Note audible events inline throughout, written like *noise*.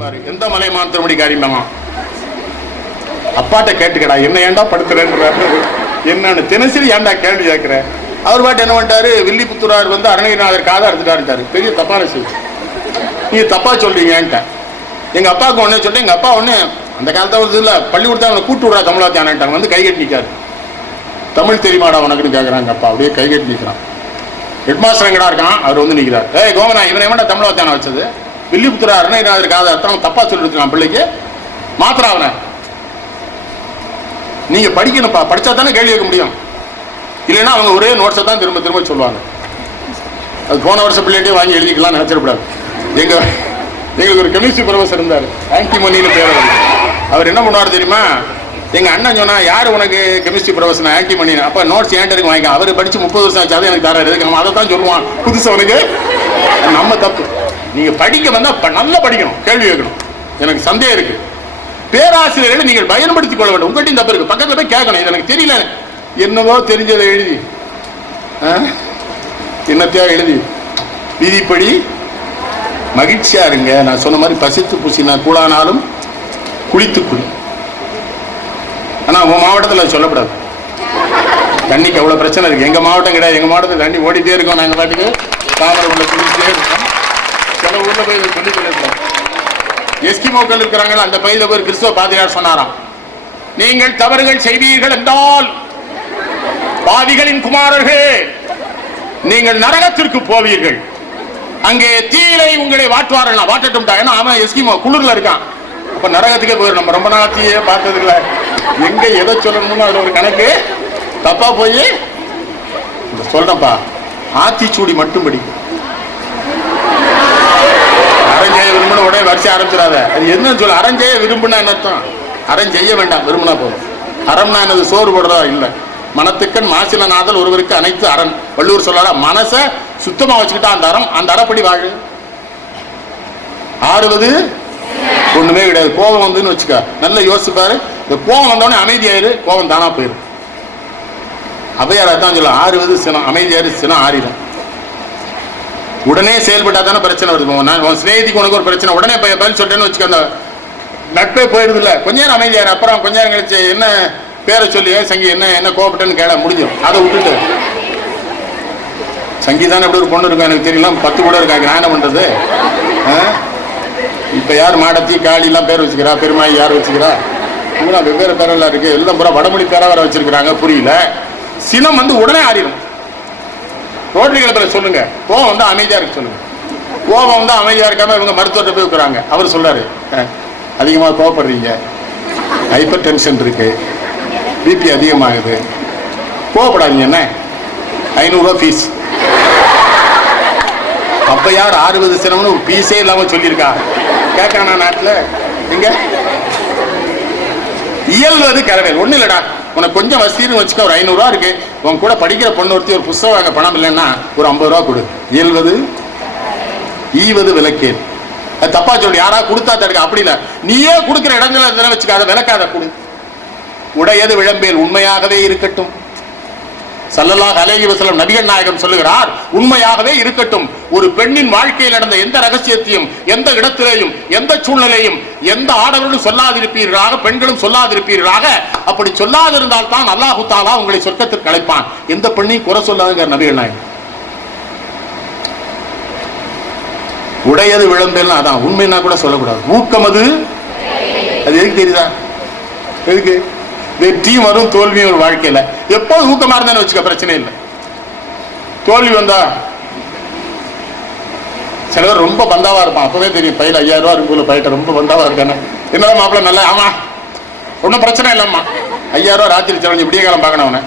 பாரு எந்த மலை மாத்திரமடி காரியமா அப்பாட்ட கேட்டுக்கடா என்ன ஏன்டா படுத்துறேன்ற என்னன்னு தினசரி ஏன்டா கேள்வி கேட்கிற? அவர் பாட்டு என்ன பண்ணிட்டாரு வில்லிபுத்தூரார் வந்து அருணகிரிநாதர் காதை அறுத்துட்டாருட்டாரு பெரிய தப்பான விஷயம் நீ தப்பா சொல்றீங்கன்ட்டேன் எங்க அப்பாவுக்கு ஒன்று சொல்லிட்டு எங்க அப்பா ஒண்ணு அந்த காலத்தை ஒரு இல்ல பள்ளிக்கூடத்தை அவனை கூட்டு விடா தமிழாத்தியானான்ட்டாங்க வந்து கை கட்டி நிற்காரு தமிழ் தெரியுமாடா உனக்குன்னு கேட்குறாங்க அப்பா. அப்படியே கை கட்டி நிற்கிறான் ஹெட் மாஸ்டர் எங்கடா இருக்கான்? அவர் வந்து நிற்கிறார் ஏய் கோமனா இவனை எவன்டா தமிழாத்தியானம் வச்சது? வில்லிபுத்தூர் அருணகிரிநாதர் காத அர்த்தம் தப்பா சொல்லிருக்கான் பிள்ளைக்கு. மாத்திராவன நீங்க படிக்கணும்ப்பா. படிச்சா தானே கேள்வி கேட்க முடியும். இல்லைன்னா அவங்க ஒரே நோட்ஸை தான் திரும்ப திரும்ப சொல்லுவாங்க. அது போன வருஷம் பிள்ளைகிட்டே வாங்கி எழுதிக்கலாம் நினைச்சிடக்கூடாது. எங்க எங்களுக்கு ஒரு கெமிஸ்ட்ரி ப்ரொஃபஸர் இருந்தார். ஆன்டி மணின்னு பேர் அவர். என்ன பண்ணுவார் தெரியுமா? எங்கள் அண்ணன் சொன்னால் யார் உனக்கு கெமிஸ்ட்ரி ப்ரொஃபஸர் ஆன்டி மணி அப்போ நோட்ஸ் ஏன்ட்டு இருக்கு வாங்கிக்க. அவர் படித்து முப்பது வருஷம் ஆச்சு அதை எனக்கு தராரு. அதை தான் சொல்லுவான். புதுசு அவனுக்கு நம்ம தப்பு. நீங்க படிக்க வந்தா நல்லா படிக்கணும். கேள்வி கேட்கணும். எனக்கு சந்தேகம் இருக்கு. பேராசிரியர்களை நீங்கள் பயன்படுத்திக் கொள்ள வேண்டும். உங்கள்கிட்ட தப்பு இருக்கு. பக்கத்துல போய் கேட்கணும். இது எனக்கு தெரியல. என்னவோ தெரிஞ்சதை எழுதி. ஆ? என்னத்தையா எழுதி. விதிப்படி மகிழ்ச்சியா இருங்க. நான் சொன்ன மாதிரி பசித்து பூசினா கூழானாலும் குளித்து குளி. ஆனா உங்க மாவட்டத்தில் சொல்லப்படாது. சொல்லக்கூடாது தண்ணிக்கு அவ்வளவு பிரச்சனை இருக்கு. எங்க மாவட்டம் கிடையாது. எங்க மாவட்டத்தில் தண்ணி ஓடிட்டே இருக்கோம். நாங்கள் பாட்டுக்கு தாமரை உள்ள குளிச்சுட்டே இருக்கோம். சில ஊர்ல போய் சொல்லி சொல்லியிருக்கோம் எஸ்கிமோக்கள் இருக்கிறாங்களா அந்த பையில போய் கிறிஸ்துவ பாதிரியார் சொன்னாராம். நீங்கள் தவறுகள் செய்வீர்கள் என்றால் பாவிகளின் குமாரர்களே நீங்கள் நரகத்திற்கு போவீர்கள். அங்கே தீயிலை உங்களை வாட்டுவார்கள்? வாட்டட்டும் ஏன்னா அவன் எஸ்கிமோ குளிர்ல இருக்கான். அப்ப நரகத்துக்கே போயிடும் நம்ம ரொம்ப நாள் தீயே பார்த்தது இல்லை எங்க எதை சொல்லணுமோ அதுல ஒரு கணக்கு. தப்பா போய் சொல்றப்பா ஆத்திச்சூடி மட்டும் படிக்கும் அரஞ்செய்ய விரும்பின உடனே வரிசை ஆரம்பிச்சிடாத. அது என்னன்னு சொல்ல அரஞ்செய்ய விரும்புனா என்ன அர்த்தம்? அரஞ்செய்ய வேண்டாம் விரும்பினா போதும். அறம்னா என்னது சோறு போடுறதா? இல்லை. மனத்துக்கண் மாசில நாதல் ஒருவருக்கு அனைத்து அரண் வள்ளுவர் சொல்லாத மனசை சுத்தமாக வச்சுக்கிட்டா அந்த அறம் அந்த அறப்படி வாழு. ஆறுவது? ஒண்ணுமே கிடையாது. கோபம் வந்துன்னு வச்சுக்க. நல்லா யோசிப்பாரு இந்த கோபம் வந்தோடனே அமைதியாயிரு கோபம் தானா போயிடும் அவையார் தான் சொல்ல ஆறுவது சினம் அமைதியாரு சினம் ஆறிடும் உடனே செயல்பட்டா தானே பிரச்சனை வருது. உன் நான் உன் சிநேகிதிக்கு உனக்கு ஒரு பிரச்சனை. உடனே பதில் சொல்லிட்டேன்னு வச்சுக்க அந்த நட்பே போயிடுது இல்லை கொஞ்ச நேரம் அமைதியாரு. அப்புறம் கொஞ்ச நேரம் கழிச்சு என்ன பேரை சொல்லி ஏன் சங்கி என்ன என்ன கோபப்பட்டேன்னு கேட முடியும் அதை விட்டுட்டு. சங்கீதான எப்படி ஒரு பொண்ணு இருக்கும் எனக்கு தெரியல. பத்து கூட இருக்காங்க நான் என்ன பண்றது? ஆ? இப்ப யார் மாடத்தி காளிலாம் பேர் வச்சுக்கிறா? பெருமாய் யார் வச்சுக்கிறா? பூரா வெவ்வேறு பேரெல்லாம் இருக்கு. எல்லாம் பூரா வடமொழி பேரா வேற வச்சிருக்கிறாங்க. புரியல. சினம் வந்து உடனே ஆறிடும் ரோட்டரி கிளப்பில் சொல்லுங்க. கோவம் வந்து அமைதியாக இருக்க சொல்லுங்க. கோவம் வந்து அமைதியாக இருக்காமல் இவங்க மருத்துவர்கிட்ட போய் இருக்கிறாங்க அவர் சொல்றாரு அதிகமாக கோவப்படுறீங்க. ஹைப்பர் டென்ஷன் இருக்கு. பிபி அதிகமாகுது. கோவப்படாதீங்க என்ன? ஐநூறுரூவா ஃபீஸ் அப்போ யார் அறுபது சிரமம்னு ஒரு பீஸே இல்லாமல் சொல்லியிருக்கா? கேட்கறானா நாட்டில்? இங்கே இயல்வது கரவேல் ஒன்றும் இல்லைடா. உனக்கு கொஞ்சம் வசதின்னு வச்சுக்க ஒரு ஐநூறுரூவா இருக்கு. உன் கூட படிக்கிற பொண்ணு ஒருத்தி ஒரு புஸ்தகம் வாங்க பணம் இல்லைன்னா ஒரு ஐம்பது ரூபா கொடு. இயல்வது ஈவது விளக்கேன். அது தப்பா சொல்லி யாரா கொடுத்தா தடுக்க அப்படி இல்லை. நீயே கொடுக்குற இடங்களை இதெல்லாம் வச்சுக்காத விளக்காத கொடு. உடையது விளம்பேல் உண்மையாகவே இருக்கட்டும். சல்லல்லாஹ் அலேஹி வசலம் நபிகள் நாயகம் சொல்லுகிறார் உண்மையாகவே இருக்கட்டும். ஒரு பெண்ணின் வாழ்க்கையில் நடந்த எந்த ரகசியத்தையும் எந்த இடத்திலேயும் எந்த சூழ்நிலையும் எந்த ஆடவர்களும் சொல்லாதிருப்பீர்களாக பெண்களும் சொல்லாதிருப்பீர்களாக அப்படி சொல்லாதிருந்தால் தான் அல்லாஹு தாலா உங்களை சொர்க்கத்திற்கு அழைப்பான். எந்த பெண்ணையும் குறை சொல்லாதுங்க நபிகள் நாயகம். உடையது விளம்பேல்னா அதான். உண்மைன்னா கூட சொல்லக்கூடாது. ஊக்கம் அது? அது எதுக்கு தெரியுதா? எதுக்கு? வெற்றியும் வரும் தோல்வியும் ஒரு வாழ்க்கையில. எப்போது ஊக்கமா இருந்தான்னு வச்சுக்க பிரச்சனை இல்லை. தோல்வி வந்தா சில பேர் ரொம்ப பந்தாவா இருப்பான். அப்பவே தெரியும் பையில ஐயாயிரம் ரூபா இருக்குள்ள பையிட்ட ரொம்ப பந்தாவா இருக்கானே என்னதான் மாப்பிள்ள நல்லா ஆமா. ஒன்றும் பிரச்சனை இல்லைம்மா. ஐயாயிரம் ரூபா ராத்திரி செலவு விடிய காலம் பார்க்கணும் அவனை.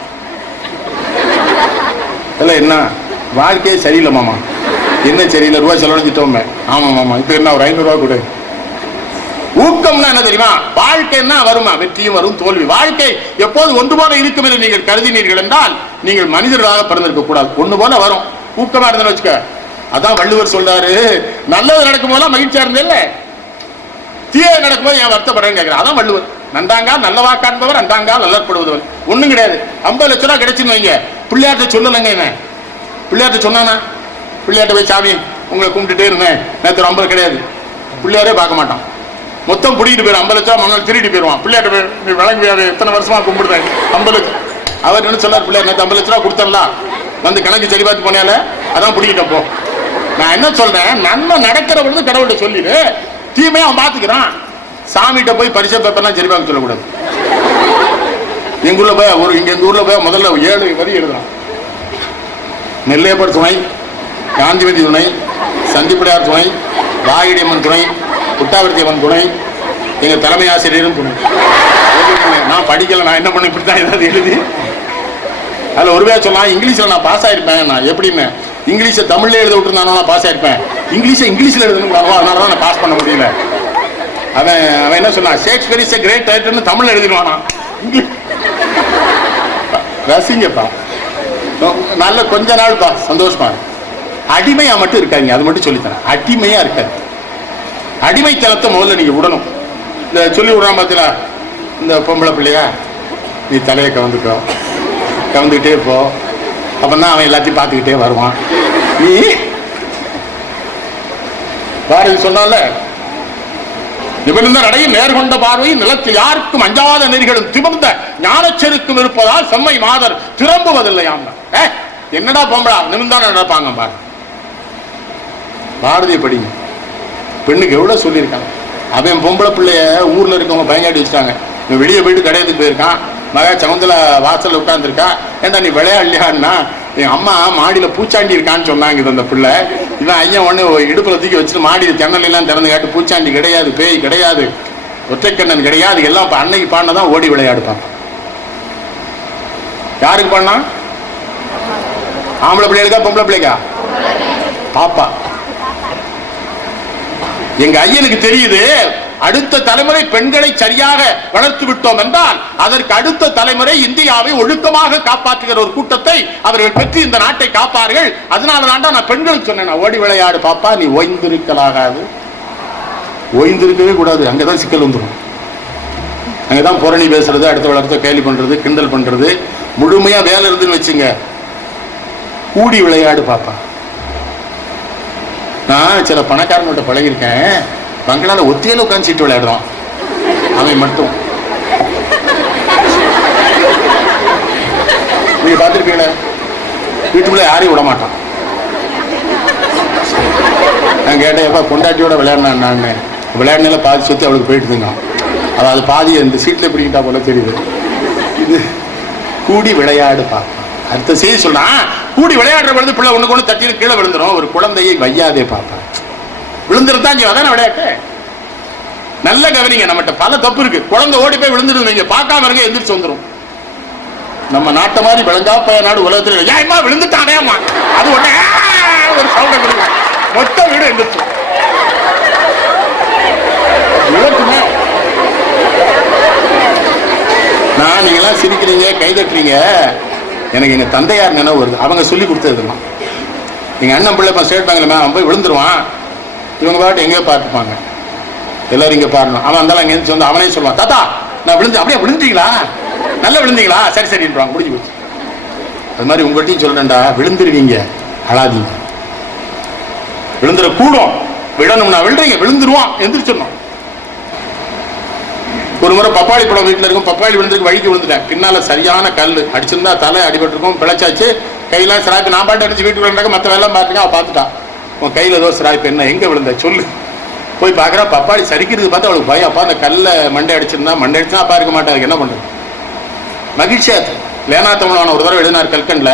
இல்லை என்ன? வாழ்க்கையே சரியில்லை மாமா. என்ன சரியில்லை? ரூபா செலவழிச்சிட்டோமே ஆமா மாமா. இப்போ என்ன ஒரு ஐநூறுரூவா கொடு. ஊக்கம்னா என்ன தெரியுமா? வாழ்க்கைன்னா வருமா? வெற்றியும் வரும் தோல்வி வாழ்க்கை எப்போது ஒன்று போல இருக்கும் என்று நீங்கள் கருதினீர்கள் என்றால் நீங்கள் மனிதர்களாக பிறந்திருக்க கூடாது. ஒன்று போல வரும். ஊக்கமா இருந்தேன்னு வச்சுக்க. அதான் வள்ளுவர் சொல்றாரு. நல்லது நடக்கும் போதெல்லாம் மகிழ்ச்சியா இருந்தேல்ல? தீய நடக்கும்போது ஏன் வருத்தப்படுறேன்னு கேட்கிறேன் அதான் வள்ளுவர். நன்றாங்கா நல்லவா காண்பவர் நன்றாங்கா நல்லப்படுவதவர் ஒண்ணும் கிடையாது. ஐம்பது லட்ச ரூபா கிடைச்சுன்னு வைங்க. பிள்ளையாட்ட சொல்லலைங்க என்ன பிள்ளையாட்ட சொன்னானா? பிள்ளையாட்ட போய் சாமி உங்களை கும்பிட்டுட்டே இருந்தேன். நேற்று ஐம்பது கிடையாது. பிள்ளையாரே பார்க்க மாட்டான். மொத்தம் பிடிக்கிட்டு போயிடும் ஐம்பது லட்சம் மணல் திருடிட்டு போயிடுவான் பிள்ளையாட்ட போய் நீ விளங்கு எத்தனை வருஷமா கும்பிடுறேன் ஐம்பது லட்சம். அவர் என்ன சொல்லார் பிள்ளையார் நேற்று ஐம்பது லட்ச ரூபா கொடுத்தரலாம் வந்து கணக்கு சரி பார்த்து போனால அதான் பிடிக்கிட்டப்போ நான் என்ன சொல்றேன் நன்மை நடக்கிறவங்க கடவுள்கிட்ட சொல்லிடு. தீமையை அவன் பார்த்துக்கிறான் சாமிகிட்ட போய் பரிசை பேப்பர்லாம் சரி பார்க்க சொல்லக்கூடாது. எங்கள் போய் ஒரு இங்க எங்க ஊர்ல போய் முதல்ல ஏழு வரி எழுதுறான். நெல்லையப்பர் துணை காந்திமதி துணை சந்திப்பிடையார் துணை வாகிடியம்மன் துணை புட்டாவர்த்தி அம்மன் துணை எங்க தலைமை ஆசிரியரும் துணை. நான் படிக்கல நான் என்ன பண்ண இப்படி தான் ஏதாவது எழுதி. அதில் ஒரு பேர் சொல்லலாம் இங்கிலீஷில் நான் பாஸ் ஆயிருப்பேன் நான் எப்படின்னு. இங்கிலீஷை தமிழ்ல எழுத விட்டுருந்தானோ நான் பாஸ் ஆயிருப்பேன். இங்கிலீஷை இங்கிலீஷில் எழுதணும் அதனால தான் நான் பாஸ் பண்ண முடியல. அவன் அவன் என்ன சொன்னான் ஷேக்ஸ்பியர் இஸ் கிரேட் ரைட்டர்னு தமிழ் எழுதிடுவானா? இங்கிலீஷ் ரசிங்கப்பா நல்ல கொஞ்ச நாள்ப்பா சந்தோஷமா அடிமையாக அடிமையா மட்டும் இருக்காங்க அது மட்டும் சொல்லித்தரேன். அடிமையா இருக்காது அடிமைத்தனத்தை முதல்ல நீங்க விடணும். இந்த சொல்லி விடுறான் பார்த்தீங்களா இந்த பொம்பளை பிள்ளையா? நீ தலையை கவுந்துக்கோ. கவந்துக்கிட்டே போ. அப்பந்தான் அவன் எல்லாத்தையும் பார்த்துக்கிட்டே வருவான். நீ பாரதி சொன்னால. நிமிர்ந்த அடையும் நேர்கொண்ட பார்வை நிலத்தில் யாருக்கும் அஞ்சாத நெறிகளும் திமிர்ந்த ஞானச்செருக்கும் இருப்பதால் செம்மை மாதர் திரும்புவதில்லையாம் என்னடா பொம்பளா? நிமிர்ந்தான நடப்பாங்க பாரு. பாரதிய படிங்க. பெண்ணுக்கு எவ்வளோ சொல்லியிருக்காங்க? அவன் பொம்பளை பிள்ளைய ஊரில் இருக்கவங்க பயங்காட்டி வச்சுட்டாங்க. இவன் வெளியே போயிட்டு கிடையாதுக்கு போயிருக்கான். மகா சமந்தல வாசலில் உட்காந்துருக்கா ஏன்டா நீ விளையாடலையான்னா? என் அம்மா மாடியில் பூச்சாண்டி இருக்கான்னு சொன்னாங்க இது அந்த பிள்ளை. இவன் ஐயன் ஒன்று இடுப்பில் தூக்கி வச்சுட்டு மாடியில் ஜன்னலெல்லாம் திறந்து காட்டு பூச்சாண்டி கிடையாது பேய் கிடையாது. ஒற்றைக்கண்ணன் கிடையாது. எல்லாம் இப்போ அன்னைக்கு பாடினதான் ஓடி விளையாடுப்பான். யாருக்கு பாடினா? ஆம்பளை பிள்ளைகளுக்கா பொம்பளை பிள்ளைக்கா? பாப்பா. எங்க ஐயனுக்கு தெரியுது அடுத்த தலைமுறை பெண்களை சரியாக வளர்த்து விட்டோம் என்றால் அதற்கு அடுத்த தலைமுறை இந்தியாவை ஒழுக்கமாக காப்பாற்றுகிற ஒரு கூட்டத்தை அவர்கள் பெற்று இந்த நாட்டை காப்பார்கள். அதனால தான் நான் பெண்கள் சொன்னேன் நான் ஓடி விளையாடு பாப்பா நீ ஓய்ந்திருக்கலாகாது. ஓய்ந்திருக்கவே கூடாது அங்கதான் சிக்கல் வந்துடும் அங்கதான் புரணி பேசுறது அடுத்த வளர்த்த கேலி பண்றது கிண்டல் பண்றது. முழுமையா வேலை இருந்துன்னு வச்சுங்க. கூடி விளையாடு பாப்பா. நான் சில பணக்காரங்கள்ட்ட பழகிருக்கேன் பங்களால ஒத்தியில உட்காந்து சீட்டு விளையாடுறான். அவன் மட்டும். நீங்க பார்த்துருப்பீங்களே? வீட்டுக்குள்ள யாரையும் விட மாட்டான். நான் கேட்டேன் எப்பா பொண்டாட்டியோட விளையாடினான் நான் விளையாடினால பாதி சுற்றி அவளுக்கு போயிட்டுதுங்க அதாவது பாதி அந்த சீட்டில் பிடிக்கிட்டா போல தெரியுது. இது கூடி விளையாடு பாப்பா. அடுத்த செய்தி சொல்றான். கூடி விளையாடுற பொழுது பிள்ளை ஒண்ணு கொண்டு தட்டியில் கீழே விழுந்துரும். ஒரு குழந்தையை வையாதே பாப்பா விழுந்துருந்தா இங்கே அதான விளையாட்டு? நல்ல கவனிங்க நம்மகிட்ட பல தப்பு இருக்கு. குழந்தை ஓடி போய் விழுந்துருது நீங்க பார்க்காம இருங்க எந்திரிச்சு வந்துரும். நம்ம நாட்டை மாதிரி விளங்கா பைய நாடு உலகத்தில் ஏமா விழுந்துட்டானேமா அது உடனே ஒரு சவுண்ட கொடுங்க. மொத்த வீடு எந்திரிச்சு. விளக்குமே? நான் நீங்களாம் சிரிக்கிறீங்க கைதட்டுறீங்க. எனக்கு எங்கள் தந்தையார் நினைவு வருது. அவங்க சொல்லி கொடுத்ததுலாம் எங்கள் அண்ணன் பிள்ளை இப்போ ஸ்டேட் பேங்க்ல அவன் போய் விழுந்துருவான். இவங்க பாட்டு எங்கேயோ பார்த்துப்பாங்க. எல்லோரும் இங்கே பாருணும் அவன் அந்தாலும் அங்கே வந்து அவனே சொல்லுவான் தாத்தா நான் விழுந்து அப்படியே விழுந்துட்டீங்களா நல்லா விழுந்தீங்களா? சரி சரின்றான் முடிஞ்சு போச்சு. அது மாதிரி உங்கள்கிட்டயும் சொல்கிறேன்டா விழுந்துருவீங்க. அழாதீங்க. விழுந்துட கூடும். விழணும்னா விழுறீங்க. விழுந்துருவான். எந்திரிச்சிடணும். ஒரு முறை பப்பாளி பழம் வீட்டில் இருக்கும் பப்பாளி விழுந்துருக்கு வழிக்கு விழுந்துட்டேன். பின்னால் சரியான கல் அடிச்சிருந்தா தலை அடிபட்டிருக்கும் பிழைச்சாச்சு. கையெல்லாம் சிராய்ப்பு நான் பாட்டு அடிச்சு வீட்டுக்கு விழுந்தாக்க மற்ற வேலை பார்த்துக்க அவள் பார்த்துட்டான் உன் கையில் ஏதோ சிராய்ப்பு என்ன எங்கே விழுந்த? சொல்லு. போய் பார்க்குறா பப்பாளி சரிக்கிறது பார்த்து அவளுக்கு பயம். அப்பா அந்த கல்லை மண்டை அடிச்சிருந்தா மண்டை அடிச்சுனா அப்பா இருக்க மாட்டாரு. என்ன பண்ணுறது மகிழ்ச்சியா லேனா தமிழான ஒரு தடவை எழுதினார் கல்கண்டில்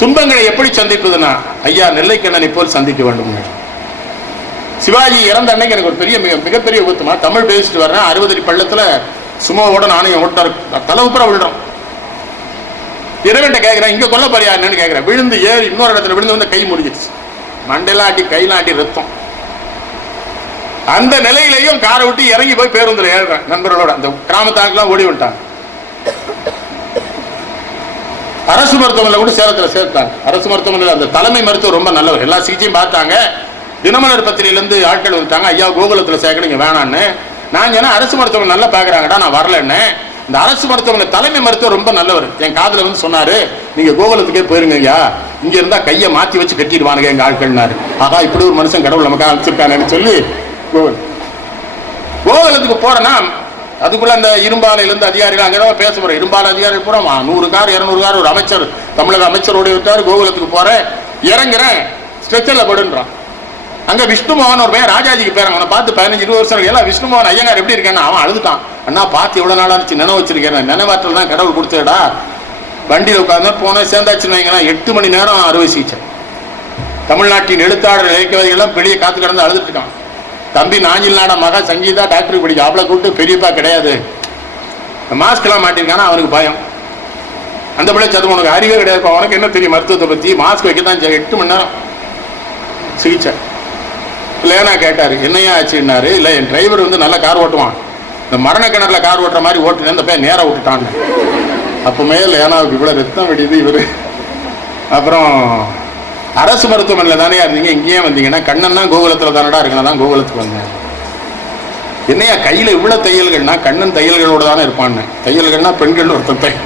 துன்பங்களை எப்படி சந்திப்பதுன்னா ஐயா நெல்லைக்கண்ணனை போல் சந்திக்க வேண்டும் சிவாஜி இறந்த அன்னைக்கு எனக்கு ஒரு பெரிய மிக மிகப்பெரிய விபத்துமா தமிழ் பேசிட்டு வர்றேன். அறுபது அடி பள்ளத்துல சும்மாவோட நானும் என் ஓட்டார் தலைவுப்புற விழுறோம். இறைவன்ட்ட கேட்கிறேன் இங்க கொல்ல போறியா? என்னன்னு கேட்கிறேன் விழுந்து ஏறி இன்னொரு இடத்துல விழுந்து வந்து கை முடிஞ்சிடுச்சு மண்டையெல்லாம் ஆட்டி கையெல்லாம் ஆட்டி ரத்தம். அந்த நிலையிலையும் காரை விட்டு இறங்கி போய் பேருந்துல ஏறுறேன் நண்பர்களோட. அந்த கிராமத்தாக்கெல்லாம் ஓடி விட்டாங்க அரசு மருத்துவமனையில் கூட சேலத்தில் சேர்த்தாங்க. அரசு மருத்துவமனையில் அந்த தலைமை மருத்துவர் ரொம்ப நல்லவர். எல்லா சிகிச்சையும் பார்த்தாங்க. தினமலர் பத்திரிகையிலேருந்து ஆட்கள் வந்துட்டாங்க ஐயா கோகுலத்தில் சேர்க்கணுங்க வேணான்னு நான் ஏன்னா அரசு மருத்துவமனை நல்லா பார்க்குறாங்கடா நான் வரலன்னு. இந்த அரசு மருத்துவமனை தலைமை மருத்துவர் ரொம்ப நல்லவர். என் காதில் வந்து சொன்னார் நீங்கள் கோகுலத்துக்கே போயிருங்க ஐயா. இங்கே இருந்தால் கையை மாற்றி வச்சு கட்டிடுவானுங்க எங்கள் ஆட்கள்னாரு. ஆகா இப்படி ஒரு மனுஷன் கடவுள் நமக்காக அனுப்பிச்சிருக்கானு சொல்லி கோகுல் கோகுலத்துக்கு போகிறேன்னா அதுக்குள்ள அந்த இரும்பாலையிலேருந்து அதிகாரிகள் அங்கே தான் பேச போகிறேன் இரும்பால அதிகாரிகள் போகிறோம் நூறு கார் இரநூறு கார் ஒரு அமைச்சர் தமிழக அமைச்சரோட விட்டார் கோகுலத்துக்கு போகிறேன் இறங்குறேன். ஸ்ட்ரெச்சரில் படுன்றான். அங்க விஷ்ணுமோகன் ஒரு பையன் ராஜாஜிக்கு பேர் அவனை பார்த்து பதினஞ்சு இருபது வருஷம் இருக்கு. எல்லாம் விஷ்ணுமோகன் ஐயங்கார் எப்படி இருக்கான்னு அவன் அழுதுட்டான். அண்ணா பார்த்து எவ்வளவு நாளா இருந்துச்சு? நினைவு வச்சிருக்கேன் நினைவாற்றல் தான் கடவுள் கொடுத்தடா வண்டியில் உட்காந்து போனேன் சேர்ந்தாச்சுன்னு வைங்களேன். எட்டு மணி நேரம் அறுவை சிகிச்சை. தமிழ்நாட்டின் எழுத்தாளர் இலக்கியவாதிகள்லாம் பெரிய வெளியே காத்து கிடந்து அழுதுட்டு இருக்கான் தம்பி நாஞ்சில் நாட மகா சங்கீதா டாக்டருக்கு படிக்க அவளை கூப்பிட்டு பெரியப்பா கிடையாது. மாஸ்க்லாம் எல்லாம் மாட்டிருக்கானா அவனுக்கு பயம். அந்த பிள்ளை சதும் உனக்கு அறிவே கிடையாது. உனக்கு என்ன தெரியும் மருத்துவத்தை பற்றி மாஸ்க் வைக்க தான் எட்டு மணி நேரம் சிகிச்சை. லேனா கேட்டார் என்னையா ஆச்சுன்னாரு? இல்லை என் டிரைவர் வந்து நல்லா கார் ஓட்டுவான். இந்த மரண கிணறுல கார் ஓட்டுற மாதிரி ஓட்டுனேன் இந்த பையன் நேராக விட்டுட்டான்னு அப்பவுமே லேனாவுக்கு இவ்வளோ ரத்தம் வெடியுது இவர். அப்புறம் அரசு மருத்துவமனையில் தானே இருந்தீங்க இங்கேயே வந்தீங்கன்னா கண்ணன் தான் கோகுலத்தில் தானடா இருக்கணும் தான் கோகுலத்துக்கு வந்தேன். என்னையா கையில் இவ்வளோ தையல்கள்னா கண்ணன் தையல்களோடு தானே இருப்பான்னு. தையல்கள்னா பெண்கள் ஒருத்தன்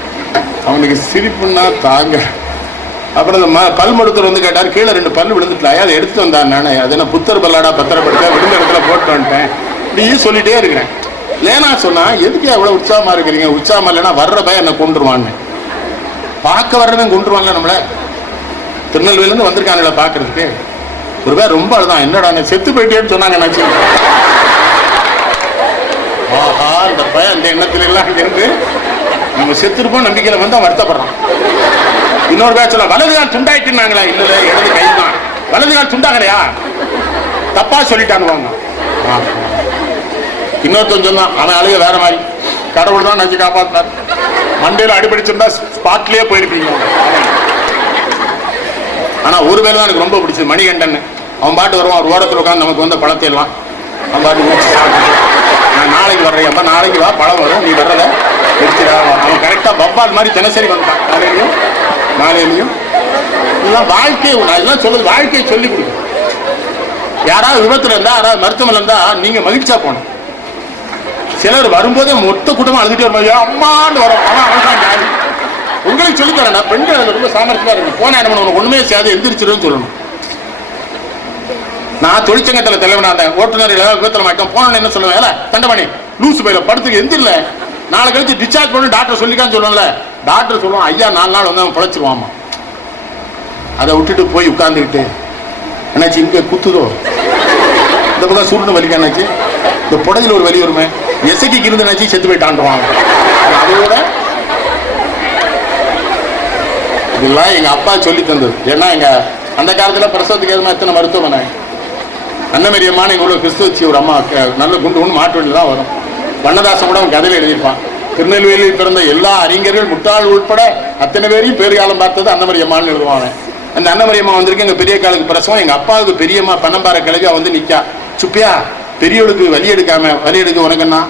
அவனுக்கு சிரிப்புன்னா தாங்க. அப்புறம் இந்த ம- பல் மருத்துவர் வந்து கேட்டார் கீழே ரெண்டு பல் விழுந்துட்டா அதை எடுத்து வந்தான் நானே. அது என்ன புத்தர் பல்லாடா பத்திரப்படுத்த? விழுந்த இடத்துல போட்டு வந்துட்டேன். இப்படி சொல்லிட்டே இருக்கிறேன். லேனா சொன்னா எதுக்கு எவ்வளோ உற்சாகமாக இருக்கிறீங்க? உற்சாகமாக இல்லைன்னா வர்ற என்னை என்ன கொண்டுருவான்னு பார்க்க வர்றவன் கொண்டுருவான்ல நம்மள. திருநெல்வேலியிலேருந்து வந்திருக்காங்களே பார்க்கறதுக்கு. ஒரு பேர் ரொம்ப அழுதான். என்னடா நான் செத்து போயிட்டேன்னு சொன்னாங்க நினச்சி ஆஹா இந்த பையன் அந்த எண்ணத்துல எல்லாம் இருந்து நம்ம செத்துருப்போம் நம்பிக்கையில் வந்து அவன் வருத்தப்படுறான். இன்னொரு பேர் சொல்ல வலது கால் துண்டாயிட்டுனாங்களா இல்ல இடது கை தான் வலது கால் துண்டாகலையா? தப்பா சொல்லிட்டானுவாங்க ஆஹா. இன்னொருத்தன் சொன்னான் அவன் அழுக வேற மாதிரி. கடவுள் தான் நஞ்சு காப்பாத்தினார். மண்டையில அடிபடிச்சிருந்தா ஸ்பாட்லயே போயிருப்பீங்க ஆனா ஒரு பேர் தான் எனக்கு ரொம்ப பிடிச்சது மணிகண்டன். அவன் பாட்டு வருவான் ஒரு ஓரத்தில் உட்காந்து நமக்கு வந்த பழத்தை எல்லாம். அவன் பாட்டு நான் நாளைக்கு வர்றேன் அப்ப நாளைக்கு வா பழம் வரும் நீ வர்றத எடுத்துடா அவன் கரெக்டா பப்பால் மாதிரி தினசரி வந்துட்டான் காலையிலையும் மாலையிலையும் இதெல்லாம் வாழ்க்கையை நான் இதெல்லாம் சொல்லுது வாழ்க்கையை சொல்லி கொடுக்கும் யாராவது விபத்துல இருந்தா யாராவது மருத்துவமனை இருந்தா நீங்க மகிழ்ச்சியா போகணும். சிலர் வரும்போதே மொத்த குடும்பம் அழுதுட்டு வரும்போது அம்மான்னு வரும். அவன் அவன் ஜாதி உங்களுக்கு சொல்லித்தரேன் நான் பெண்கள் ரொம்ப சாமர்த்தியமா இருக்கும் போன என்ன பண்ணுவோம் ஒண்ணுமே செய்யாது எந்திரிச்சிருன்னு சொல்லணும். நான் தொழிற்சங்கத்தில் தலைவனாக இருந்தேன் ஓட்டுநர் ஏதாவது விபத்துல மாட்டோம் போனோன்னு என்ன சொல்லுவேன்? தண்டமணி லூசு பையில படுத்துக்கு எந்திரல. நாளை கழிச்சு டிஸ்சார்ஜ் பண்ணி டாக்டர் சொல்லிக்கான்னு சொல்லுவோம்ல டாக்டர் சொல்லுவான் ஐயா நாலு நாள் வந்து அவன் பிழைச்சிருவாமா அதை விட்டுட்டு போய் உட்காந்துக்கிட்டு என்னாச்சு இங்கே குத்துதோ? இந்த பக்கம் சுருண்டு வலிக்க என்னாச்சு? இந்த புடஞ்சில ஒரு வலி வருமே. எசைக்கு இருந்து என்னாச்சு? செத்து போயிட்டான்றான் அதோட இதெல்லாம் எங்க அப்பா சொல்லி தந்தது. ஏன்னா எங்க அந்த காலத்துல பிரசவத்துக்கு எதுமா எத்தனை மருத்துவமனை? அன்னமரியமான எங்களோட கிறிஸ்துவச்சி ஒரு அம்மா நல்ல குண்டு குண்டு மாட்டு வண்டி தான் வரும். வண்ணதாசன் கூட அவன் கதையில் எழுதியிருப்பான். திருநெல்வேலியில் பிறந்த எல்லா அறிஞர்கள் முட்டாள் உட்பட அத்தனை பேரையும் பேர் பார்த்தது பார்த்தது அன்னமரியம்மான்னு எழுதுவாங்க. அந்த அன்னமரியம்மா வந்திருக்கு எங்க பெரிய காலுக்கு பிரசவம் எங்க அப்பாவுக்கு பெரியம்மா பன்னம்பார கிளவி வந்து நிக்கா. சுப்பியா பெரியவளுக்கு வலி எடுக்காம வலி எடுக்க உனக்குன்னா?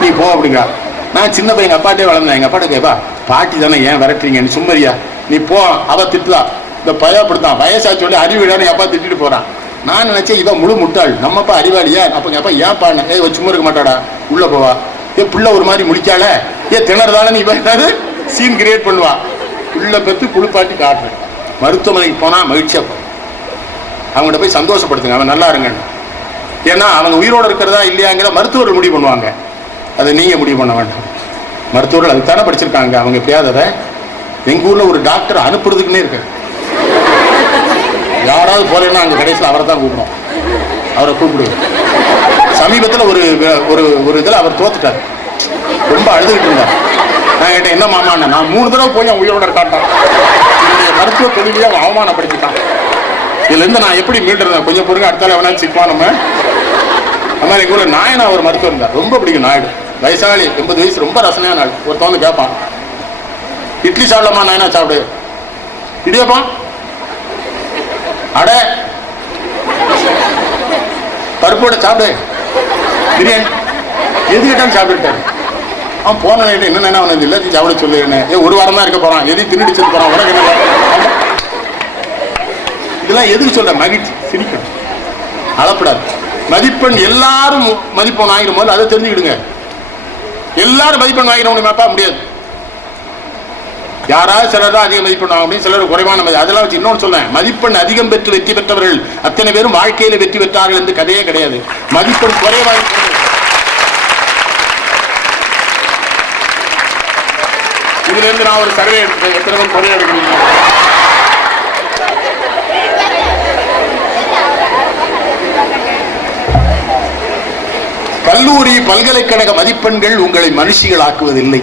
நீ போ அப்படிங்க நான் சின்ன பையன் எங்க அப்பாட்டே வளர்ந்தேன். எங்க அப்பாட்ட கேப்பா பாட்டி தானே ஏன் விரட்டுறீங்க? நீ சும்மரியா? நீ போ அவ திட்டுலா இந்த பயப்படுத்தான் வயசா சொல்லி அறிவிடான்னு அப்பா திட்டிட்டு போறான். நான் நினைச்சேன் இவன் முழு முட்டாள். நம்ம அப்பா அறிவாளியா? அப்ப எங்கள் அப்பா ஏன் பாடின? ஏய் சும்மா இருக்க மாட்டாடா. உள்ள போவா. ஏ பிள்ளை ஒரு மாதிரி முடிக்கால ஏ திணறதாலன்னு நீ ஏதாவது சீன் கிரியேட் பண்ணுவான் உள்ள பெற்று குளிப்பாட்டி காட்டுறேன். மருத்துவமனைக்கு போனால் மகிழ்ச்சியாக அவங்கள்ட்ட போய் சந்தோஷப்படுத்துங்க. அவன் நல்லா இருங்கன்னு. ஏன்னா அவங்க உயிரோடு இருக்கிறதா இல்லையாங்கிற மருத்துவர்கள் முடிவு பண்ணுவாங்க. அதை நீங்கள் முடிவு பண்ண வேண்டாம். மருத்துவர்கள் அதுதானே படிச்சிருக்காங்க. அவங்க எப்படியாவது அதை எங்கள் ஊரில் ஒரு டாக்டர் அனுப்புறதுக்குன்னே இருக்கு யாராவது போலேன்னா அங்கே கடைசியில் அவரை தான் கூப்பிடும் அவரை கூப்பிடு. சமீபத்தில் ஒரு ஒரு ஒரு இதில் அவர் தோத்துட்டார். ரொம்ப அழுதுகிட்டு இருந்தார். நான் கேட்டேன் என்ன மாமா நான் மூணு தடவை போய் அவன் உயிரோட காட்டான் என்னுடைய மருத்துவ தொழிலையும் அவன் அவமானப்படுத்திட்டான். இதுலேருந்து நான் எப்படி மீண்டுறேன்? கொஞ்சம் பொறுங்க அடுத்தால எவனாலும் சிக்குவான் நம்ம? அது மாதிரி எங்க நாயனா ஒரு மருத்துவர் இருந்தார். ரொம்ப பிடிக்கும் நாயுடு. வயசாளி எண்பது வயசு ரொம்ப ரசனையான நாள் ஒருத்தன் வந்து கேட்பான். இட்லி சாப்பிடலாமா நாயனா சாப்பிடு. இடியப்பா. அட. பருப்போட சாப்பிடு. பிரியாணி. எது கேட்டாலும் சாப்பிட்டுட்டாரு அவன் போன நைட்டு என்ன அவன் அவனுக்கு எல்லாத்தையும் சாப்பிட சொல்லு என்ன ஏ ஒரு வாரம் தான் இருக்க போறான். எதையும் தின்னுட்டு செத்து போறான். உனக்கு என்ன இதெல்லாம் எதுக்கு சொல்ற? மகிழ்ச்சி. சிரிக்கணும். அளப்படாது மதிப்பெண் எல்லாரும் மதிப்பெண் வாங்கிடும் போது அதை தெரிஞ்சுக்கிடுங்க. எல்லாரும் மதிப்பெண் வாங்கிட முடியுமாப்பா முடியாது. யாராவது சிலர் தான் அதிக மதிப்பு பண்ணுவாங்க சிலர் குறைவான மதி அதெல்லாம் வச்சு இன்னொன்று சொல்றேன். மதிப்பெண் அதிகம் பெற்று வெற்றி பெற்றவர்கள் அத்தனை பேரும் வாழ்க்கையில் வெற்றி பெற்றார்கள் என்று கதையே கிடையாது. மதிப்பெண் குறைவாக இதுல இருந்து நான் ஒரு சர்வே எத்தனை பேர் குறைய எடுக்கிறீங்க. கல்லூரி பல்கலைக்கழக மதிப்பெண்கள் உங்களை மனுஷிகளாக்குவதில்லை.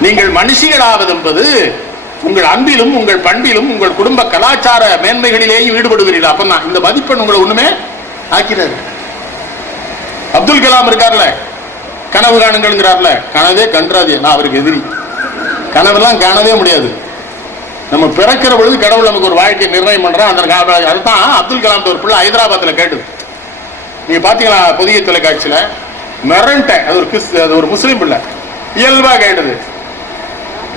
நீங்கள் மனுஷிகளாவது என்பது உங்கள் அன்பிலும் உங்கள் பண்பிலும் உங்கள் குடும்ப கலாச்சார மேன்மைகளிலேயும் ஈடுபடுகிறீர்கள். அப்பதான் இந்த மதிப்பெண் உங்களை ஒண்ணுமே ஆக்கிறாரு. அப்துல் கலாம் இருக்கார்ல? கனவு காணுங்கள்ங்கிறார்ல? கனவே கன்றாதே. நான் அவருக்கு எதிரி. கனவெல்லாம் காணவே முடியாது. நம்ம பிறக்கிற பொழுது கடவுள் நமக்கு ஒரு வாழ்க்கையை நிர்ணயம் பண்றான். அந்த அதுதான் அப்துல் கலாம் ஒரு பிள்ளை ஹைதராபாத்தில் கேட்டது. நீங்க பாத்தீங்களா புதிய தொலைக்காட்சியில? மிரண்டேன் அது ஒரு கிறிஸ் அது ஒரு முஸ்லீம் பிள்ளை. இயல்பா கேட்டது.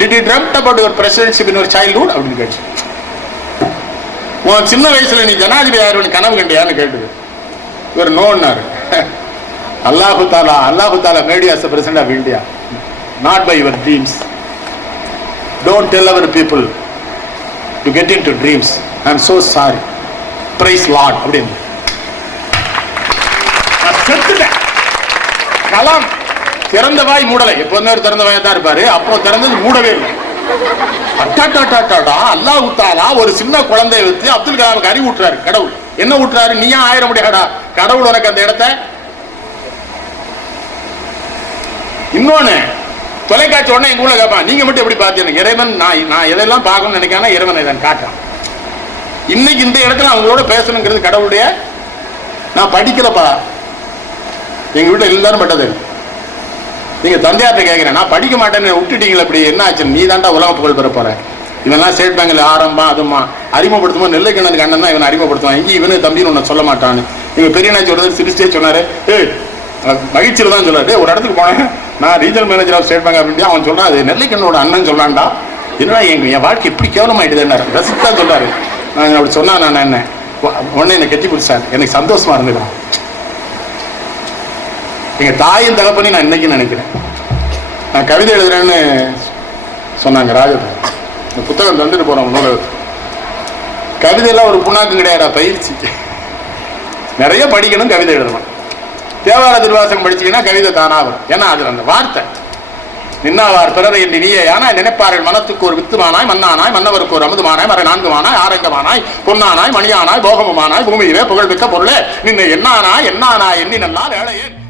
Did you dreamt about your presidentship in ஒரு சைல்ட்ஹுட் அப்படின்னு கேட்டு உன் சின்ன வயசுல நீ ஜனாதிபதி ஆயிரம் கனவு கண்டியான்னு கேட்டது. இவர் நோன்னாரு *laughs* அல்லாஹு தாலா அல்லாஹு தாலா made as president of India not by your dreams don't tell our people to get in to dreams I am so sorry praise lord அப்படின்னு நான் செத்துட்டேன். கலாம். திறந்த வாய் மூடலை. எப்போதுமே அவர் திறந்த வாயா தான் இருப்பாரு. அப்புறம் திறந்தது மூடவே இல்லை. அட்டாட்டாட்டாட்டா அல்லாஹ் ஒரு சின்ன குழந்தை வச்சு அப்துல் கலாமுக்கு அறிவு ஊட்டுறாரு கடவுள். என்ன ஊட்டுறாரு? நீ ஏன் ஆயிரம் முடியாடா. கடவுள் உனக்கு அந்த இடத்த. இன்னொன்னு தொலைக்காட்சி உடனே எங்க ஊர்ல கேட்பான் நீங்க மட்டும் எப்படி பார்த்தீங்க இறைவன் நான் நான் எதெல்லாம் பார்க்கணும்னு நினைக்கிறேன் இறைவன் இதன் காட்டான் இன்னைக்கு இந்த இடத்துல அவங்களோட பேசணுங்கிறது கடவுளுடைய நான் படிக்கலப்பா. எங்க வீட்டுல எல்லாரும் பட்டது. நீங்க தந்தையார்ட்ட கேட்கிறேன் நான் படிக்க மாட்டேன்னு விட்டுட்டீங்களா இப்படி. என்ன ஆச்சு? நீ தாண்டா உலக புகழ் பெற போற. இவெல்லாம் ஸ்டேட் பேங்க்ல ஆரம்பம் அதுமா அறிமுகப்படுத்துமா நெல்லை கிணறு அண்ணன் தான் இவனை அறிமுகப்படுத்துவான். இங்கே இவனு தம்பின்னு ஒன்னு சொல்ல மாட்டான்னு. இவங்க பெரிய நாச்சி ஒரு சிரிச்சே சொன்னாரு. ஏ மகிழ்ச்சியில் தான் சொல்றாரு. ஒரு இடத்துக்கு போனேன். நான் regional manager of State Bank அப்படின்னு அவன் சொல்றான் அது நெல்லைக்கண்ணோட அண்ணன் சொல்லான்டா என்னடா எங்க என் வாழ்க்கை இப்படி கேவலமாயிடுதுன்னாரு ரசித்தான் சொல்றாரு. நான் அப்படி சொன்னா நான் என்ன? உடனே என்னை கட்டி பிடிச்சார் எனக்கு சந்தோஷமா இருந்தது எங்கள் தாயின் தகப்பனி நான் இன்னைக்கு நினைக்கிறேன். நான் கவிதை எழுதுறேன்னு சொன்னாங்க ராஜதா இந்த புத்தகம் தந்துட்டு போகிறோம் நூலகத்துக்கு. கவிதையெல்லாம் ஒரு புண்ணாக்கு கிடையாதா? பயிற்சி. நிறைய படிக்கணும் கவிதை எழுதணும். தேவார திருவாசகம் படிச்சீங்கன்னா கவிதை தானா ஏன்னா அது அந்த வார்த்தை. நின்னாவார் பிறரை என்று நீயே நினைப்பார்கள் மனத்துக்கு ஒரு வித்துமானாய் மன்னானாய் மன்னவருக்கு ஒரு அமுதுமானாய் மறை நான்குமானாய் ஆரங்கமானாய் பொன்னானாய் மணியானாய் போகமுமானாய் பூமியிலே புகழ்மிக்க பொருளே நின்ன என்னானாய் என்னானாய் எண்ணி நல்லால் ஏழையேன்